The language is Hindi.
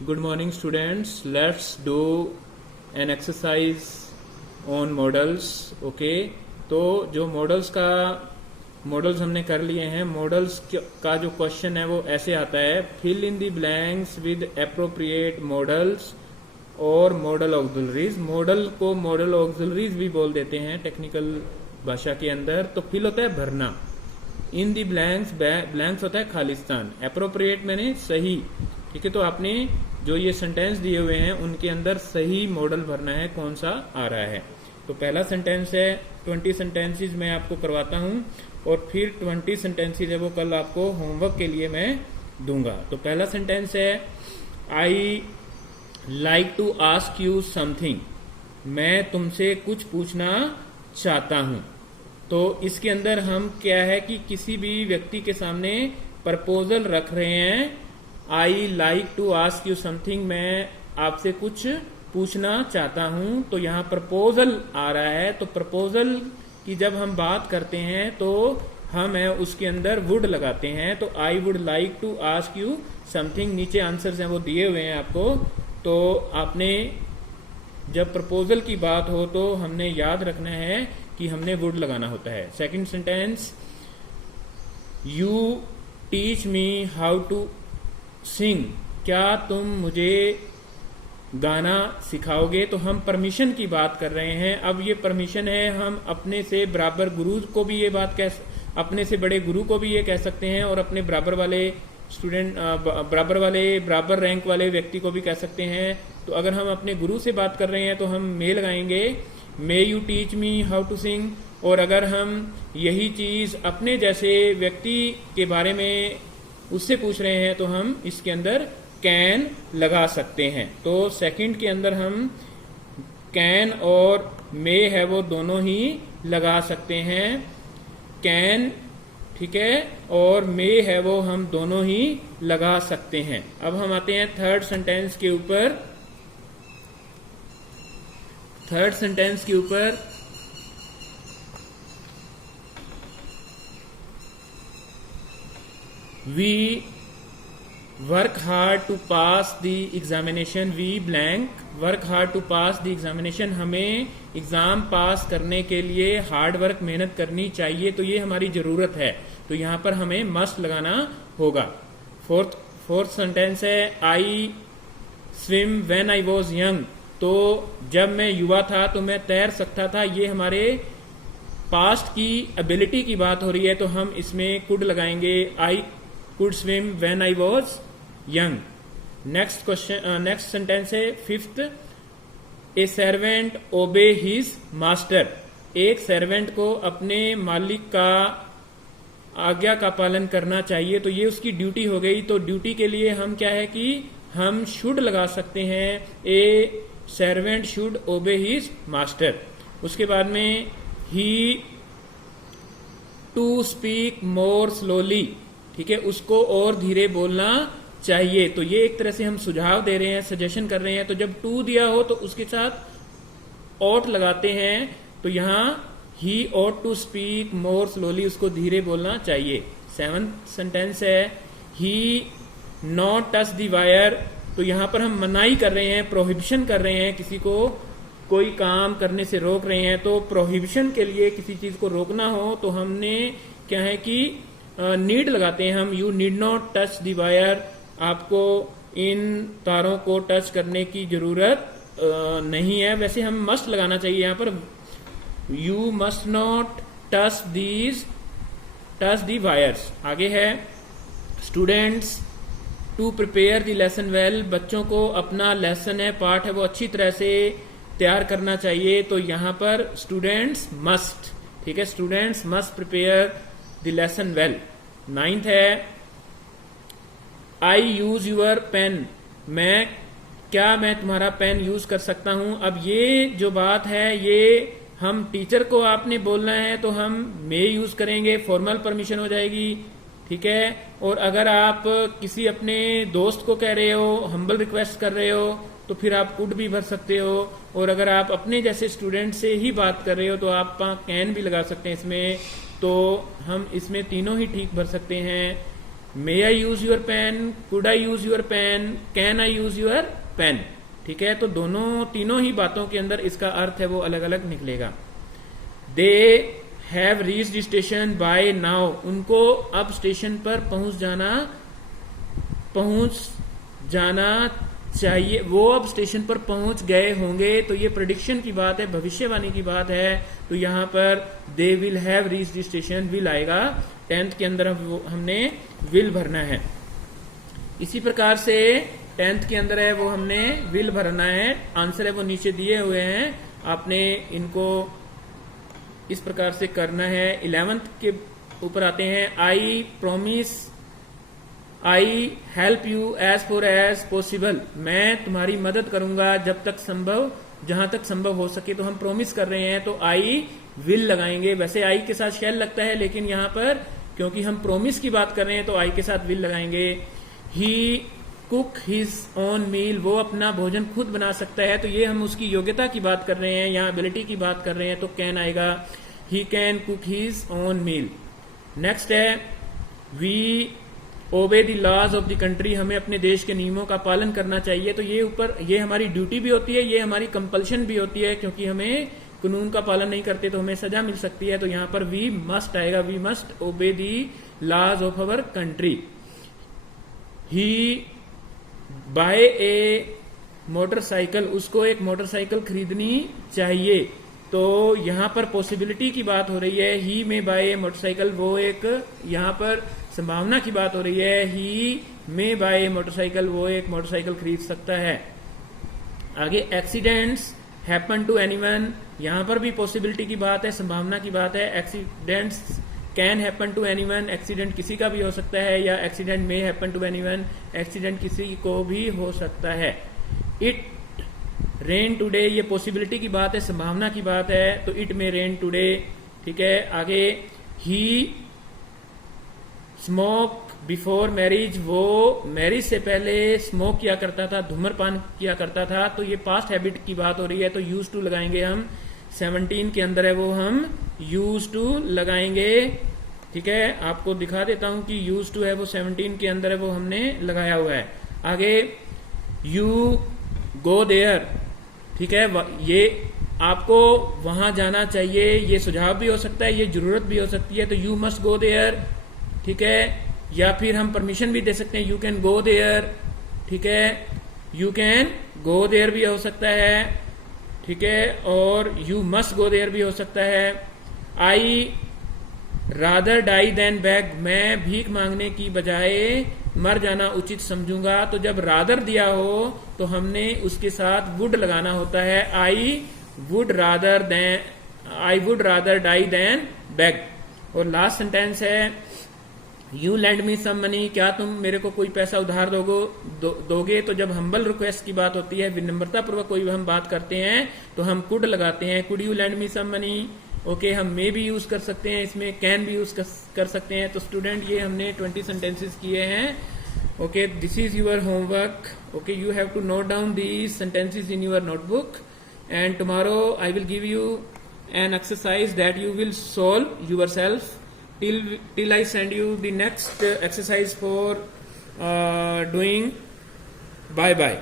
Good morning students. Let's do an exercise on models. Okay. तो जो मॉडल्स हमने कर लिए हैं, मॉडल्स का जो क्वेश्चन है वो ऐसे आता है, fill in the blanks with appropriate modals और मॉडल ऑक्सिलरीज। मॉडल को मॉडल ऑक्सिलरीज भी बोल देते हैं टेक्निकल भाषा के अंदर। तो फिल होता है भरना, इन दी ब्लैंक्स होता है खालिस्तान, एप्रोप्रिएट मैंने सही। ठीक है, तो आपने जो ये सेंटेंस दिए हुए हैं उनके अंदर सही मॉडल भरना है, कौन सा आ रहा है। तो पहला सेंटेंस है 20 सेंटेंसेस मैं आपको करवाता हूं और फिर 20 सेंटेंसेस है वो कल आपको होमवर्क के लिए मैं दूंगा। तो पहला सेंटेंस है I like to ask you something, मैं तुमसे कुछ पूछना चाहता हूं। तो इसके अंदर हम क्या है कि किसी भी व्यक्ति के सामने प्रपोजल रख रहे हैं। I like to ask you something, मैं आपसे कुछ पूछना चाहता हूं। तो यहाँ प्रपोजल आ रहा है। तो प्रपोजल की जब हम बात करते हैं तो हम है उसके अंदर वुड लगाते हैं। तो I would like to ask you something, नीचे आंसर्स हैं वो दिए हुए हैं आपको। तो आपने जब प्रपोजल की बात हो तो हमने याद रखना है कि हमने वुड लगाना होता है। Second sentence, you teach me how to sing, क्या तुम मुझे गाना सिखाओगे। तो हम परमिशन की बात कर रहे हैं। अब ये परमिशन है, हम अपने से बराबर गुरु को भी ये बात अपने से बड़े गुरु को भी ये कह सकते हैं और अपने बराबर वाले स्टूडेंट बराबर रैंक वाले व्यक्ति को भी कह सकते हैं। तो अगर हम अपने गुरु से बात कर रहे हैं तो हम मे लगाएंगे, may you teach me how to sing. और अगर हम यही चीज अपने जैसे व्यक्ति के बारे में उससे पूछ रहे हैं तो हम इसके अंदर कैन लगा सकते हैं। तो सेकंड के अंदर हम कैन और मे है वो दोनों ही लगा सकते हैं। कैन, ठीक है, और मे है वो हम दोनों ही लगा सकते हैं। अब हम आते हैं थर्ड सेंटेंस के ऊपर। थर्ड सेंटेंस के ऊपर we work hard to pass the examination, we blank work hard to pass the examination, हमें एग्जाम पास करने के लिए हार्ड वर्क मेहनत करनी चाहिए। तो ये हमारी जरूरत है, तो यहां पर हमें मस्ट लगाना होगा। फोर्थ सेंटेंस है I swim when I was young, तो जब मैं युवा था तो मैं तैर सकता था। ये हमारे पास्ट की एबिलिटी की बात हो रही है, तो हम इसमें कुड लगाएंगे, I could swim when I was young. Next sentence है fifth, a servant obey his master, एक सर्वेंट को अपने मालिक का आज्ञा का पालन करना चाहिए। तो ये उसकी ड्यूटी हो गई। तो ड्यूटी के लिए हम क्या है कि हम शुड लगा सकते हैं, ए सर्वेंट शुड ओबे हिज मास्टर। उसके बाद में ही टू स्पीक मोर स्लोली, ठीक है, उसको और धीरे बोलना चाहिए। तो ये एक तरह से हम सुझाव दे रहे हैं, सजेशन कर रहे हैं। तो जब टू दिया हो तो उसके साथ ऑट लगाते हैं। तो यहां he ought to speak more slowly, उसको धीरे बोलना चाहिए। सेवंथ सेंटेंस है he not touch the wire, तो यहां पर हम मनाही कर रहे हैं, प्रोहिबिशन कर रहे हैं, किसी को कोई काम करने से रोक रहे हैं। तो प्रोहिबिशन के लिए किसी चीज को रोकना हो तो हमने क्या है कि नीड लगाते हैं हम, you need not touch the wire, आपको इन तारों को टच करने की जरूरत नहीं है। वैसे हम मस्ट लगाना चाहिए यहाँ पर, you must not touch the wires. आगे है students to prepare the lesson well, बच्चों को अपना लेसन है, पाठ है वो अच्छी तरह से तैयार करना चाहिए। तो यहां पर स्टूडेंट्स मस्ट, ठीक है, students must prepare the lesson well. Ninth है आई यूज यूर पेन, क्या मैं तुम्हारा पेन यूज कर सकता हूं। अब ये जो बात है ये हम टीचर को आपने बोलना है तो हम मे यूज करेंगे, फॉर्मल परमिशन हो जाएगी, ठीक है। और अगर आप किसी अपने दोस्त को कह रहे हो, हम्बल रिक्वेस्ट कर रहे हो, तो फिर आप कुड भी भर सकते हो। और अगर आप अपने जैसे स्टूडेंट से ही बात कर रहे हो तो आप कैन भी लगा सकते हैं इसमें। तो हम इसमें तीनों ही ठीक भर सकते हैं। May I use your pen, could I use your pen, can I use your pen. ठीक है, तो दोनों तीनों ही बातों के अंदर इसका अर्थ है वो अलग अलग निकलेगा। They have reached station by now, उनको अब स्टेशन पर पहुंच जाना चाहिए, वो अब स्टेशन पर पहुंच गए होंगे। तो ये प्रेडिक्शन की बात है, भविष्यवाणी की बात है। तो यहां पर they will have reached station, will आएगा। 10th के अंदर हमने विल भरना है। इसी प्रकार से 10th के अंदर है वो हमने विल भरना है। आंसर है वो नीचे दिए हुए हैं, आपने इनको इस प्रकार से करना है। 11th के ऊपर आते हैं। I promise I help you as far as possible, मैं तुम्हारी मदद करूंगा जब तक संभव, जहां तक संभव हो सके। तो हम प्रॉमिस कर रहे हैं तो आई विल लगाएंगे। वैसे आई के साथ शैल लगता है, लेकिन यहां पर क्योंकि हम प्रॉमिस की बात कर रहे हैं तो आई के साथ विल लगाएंगे। ही कुक हिज ओन मील, वो अपना भोजन खुद बना सकता है। तो ये हम उसकी योग्यता की बात कर रहे हैं, यहाँ एबिलिटी की बात कर रहे हैं, तो कैन आएगा। He can cook his own meal. Next है we obey the laws of the country, हमें अपने देश के नियमों का पालन करना चाहिए। तो ये हमारी ड्यूटी भी होती है, ये हमारी कंपल्शन भी होती है, क्योंकि हमें कानून का पालन नहीं करते तो हमें सजा मिल सकती है। तो यहां पर वी मस्ट आएगा, we must obey the laws of our country. He buy a motorcycle, उसको एक मोटरसाइकिल खरीदनी चाहिए। तो यहां पर पॉसिबिलिटी की बात हो रही है, ही में बाय ए मोटरसाइकिल, वो एक यहां पर संभावना की बात हो रही है। ही में बाय ए मोटरसाइकिल, वो एक मोटरसाइकिल खरीद सकता है। आगे एक्सीडेंट्स हैपन टू एनीवन, यहां पर भी पॉसिबिलिटी की बात है, संभावना की बात है। Accidents can happen to anyone, accident किसी का भी हो सकता है, या एक्सीडेंट में हैपन टू एनीवन, एक्सीडेंट किसी को भी हो सकता है। इट रेन टुडे, ये पॉसिबिलिटी की बात है, संभावना की बात है, तो इट में रेन टुडे। ठीक है, आगे ही स्मोक बिफोर मैरिज, वो मैरिज से पहले स्मोक किया करता था, धूम्रपान किया करता था। तो ये पास्ट हैबिट की बात हो रही है, तो यूज टू लगाएंगे हम। 17 के अंदर है वो हम यूज टू लगाएंगे। ठीक है, आपको दिखा देता हूं कि यूज टू है वो 17 के अंदर है वो हमने लगाया हुआ है। आगे यू गो देयर, ठीक है, ये आपको वहां जाना चाहिए, ये सुझाव भी हो सकता है, ये जरूरत भी हो सकती है। तो यू मस्ट गो देयर, ठीक है, या फिर हम परमिशन भी दे सकते हैं, यू कैन गो देयर। ठीक है, यू कैन गो देयर भी हो सकता है। ठीक है, और यू मस्ट गो देयर भी हो सकता है। I rather die than beg, मैं भीख मांगने की बजाय मर जाना उचित समझूंगा। तो जब रादर दिया हो तो हमने उसके साथ वुड लगाना होता है। I would rather die than beg. और लास्ट सेंटेंस है you lend me some money, क्या तुम मेरे को कोई पैसा उधार दोगे। तो जब हम्बल रिक्वेस्ट की बात होती है, विनम्रता पूर्वक कोई हम बात करते हैं, तो हम कुड लगाते हैं, could you lend me some money. Okay, हम मे भी यूज कर सकते हैं, इसमें कैन भी यूज कर सकते हैं। तो स्टूडेंट ये हमने 20 सेंटेंसेस किए हैं। Okay, this is your homework. Okay, you have to note down these sentences in your notebook, and tomorrow I will give you an exercise that you will solve yourself till I send you the next exercise for doing. Bye bye.